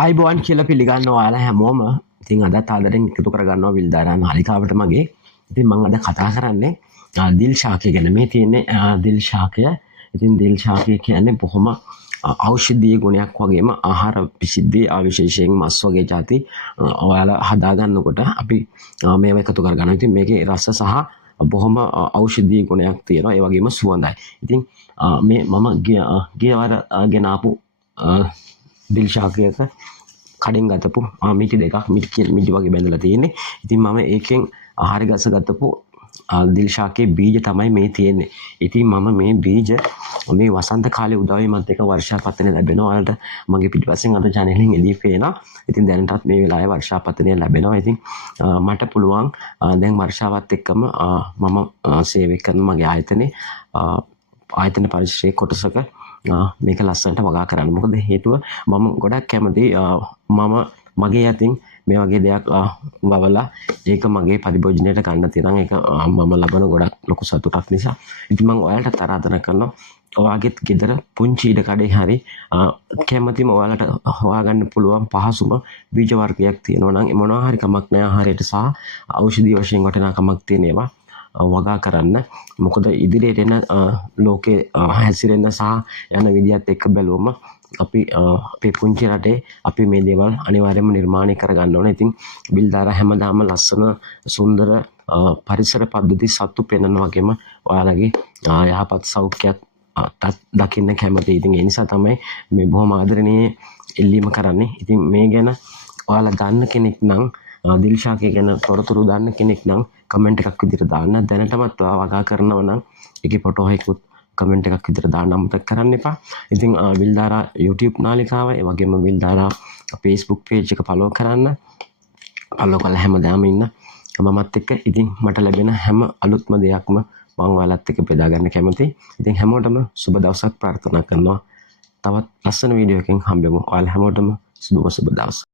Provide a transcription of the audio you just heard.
අයිබෝන් කියලා පිළිගන්න ඔයාලා හැමෝම. ඉතින් අදත් ආදරෙන් එකතු කරගන්නවා විල්දාරා නාලිකාවට මගේ. ඉතින් මම අද කතා කරන්නේ දිල් ශාකය ගැන. මේ තියෙන්නේ දිල් ශාකය. ඉතින් දිල් ශාකය කියන්නේ බොහොම ඖෂධීය ගුණයක් වගේම ආහාර විශිද්ධිය විශේෂයෙන් මස් වගේ ಜಾති ඔයාලා හදා ගන්නකොට අපි මේව එකතු කරගන්නවා. ඉතින් මේකේ රස සහ බොහොම ඖෂධීය ගුණයක් තියෙනවා. ඒ වගේම සුවඳයි. ඉතින් මේ මම ගිය වර ගෙන ආපු දිල් ශාකයක කඩෙන් ගතපු මිටි දෙකක් මිටි වගේ බැඳලා තියෙන්නේ. ඉතින් මම ඒකෙන් ආහාර ගස ගතපු දිල් ශාකයේ බීජ තමයි මේ තියෙන්නේ. ඉතින් මම මේ බීජ මේ වසන්ත කාලේ උදාවේ මත් එක වර්ෂාපතනය ලැබෙනවා. ඔයාලට මගේ පිටිපස්සෙන් අද channel එළිය පේනවා. ඉතින් දැනටත් මේ වෙලාවේ වර්ෂාපතනය ලැබෙනවා. ඉතින් මට පුළුවන් දැන් වර්ෂාවත් එක්කම මම සේවය කරන මගේ ආයතන පරිශ්‍රයේ කොටසක මේක ලස්සනට වගා කරන්න. මොකද හේතුව මම ගොඩක් කැමති මගේ අතින් මේ වගේ දෙයක් වවලා ඒක මගේ පරිභෝජනයට ගන්න තියෙනවා. ඒක මම ලබන ගොඩක් ලොකු සතුටක් නිසා. ඉතින් මම ඔයාලට ආරාධනා කරනවා ඔයාගෙත් ගෙදර පුංචි ඉඩ කඩේ හරි කැමතිම ඔයාලට හොයාගන්න පුළුවන් පහසුම බීජ වර්ගයක් තියෙනවා නම් මොනවා හරි කමක් නැහැ. ආහාරයට සහ ඖෂධීය වශයෙන් වටිනාකමක් තියෙන ඒවා වගා කරන්න. මොකද ඉදිරියට එන ලෝකේ හැසිරෙන්න සහ යන විදිහත් එක්ක බැලුවම අපි අපේ පුංචි රටේ අපි මේ දේවල් අනිවාර්යයෙන්ම නිර්මාණය කරගන්න ඕනේ. ඉතින් බිල්දාරා හැමදාම ලස්සන සුන්දර පරිසර පද්ධති සතු පෙන්වන වගේම ඔයාලගේ යහපත් සෞඛ්‍යයක් දකින්න කැමතියි. ඉතින් ඒ නිසා තමයි මේ බොහොම ආදරණීය ඉල්ලීම කරන්නේ. ඉතින් මේ ගැන ඔයාලා දන්න කෙනෙක් නම් දිල් ශාකය ගැන තොරතුරු දන්න කෙනෙක් නම් කමෙන්ට් එකක් විදිහට දාන්න. දැනටමත් ඔයා වගා කරනවා නම් ඒකේ ෆොටෝ එකකුත් කමෙන්ට් එකක් විදිහට දාන්න අමතක කරන්න එපා. ඉතින් විල්දාරා YouTube නාලිකාව ඒ වගේම විල්දාරා Facebook page එක follow කරන්න. follow කරලා හැමදාම ඉන්න මමත් එක්ක. ඉතින් මට ලැබෙන හැම අලුත්ම දෙයක්ම මම ඔයාලත් එක්ක බෙදා ගන්න කැමතියි. ඉතින් හැමෝටම සුබ දවසක් ප්‍රාර්ථනා කරනවා. තවත් ලස්සන වීඩියෝ එකකින් හම්බෙමු. ඔයාලා හැමෝටම සුබ දවසක්.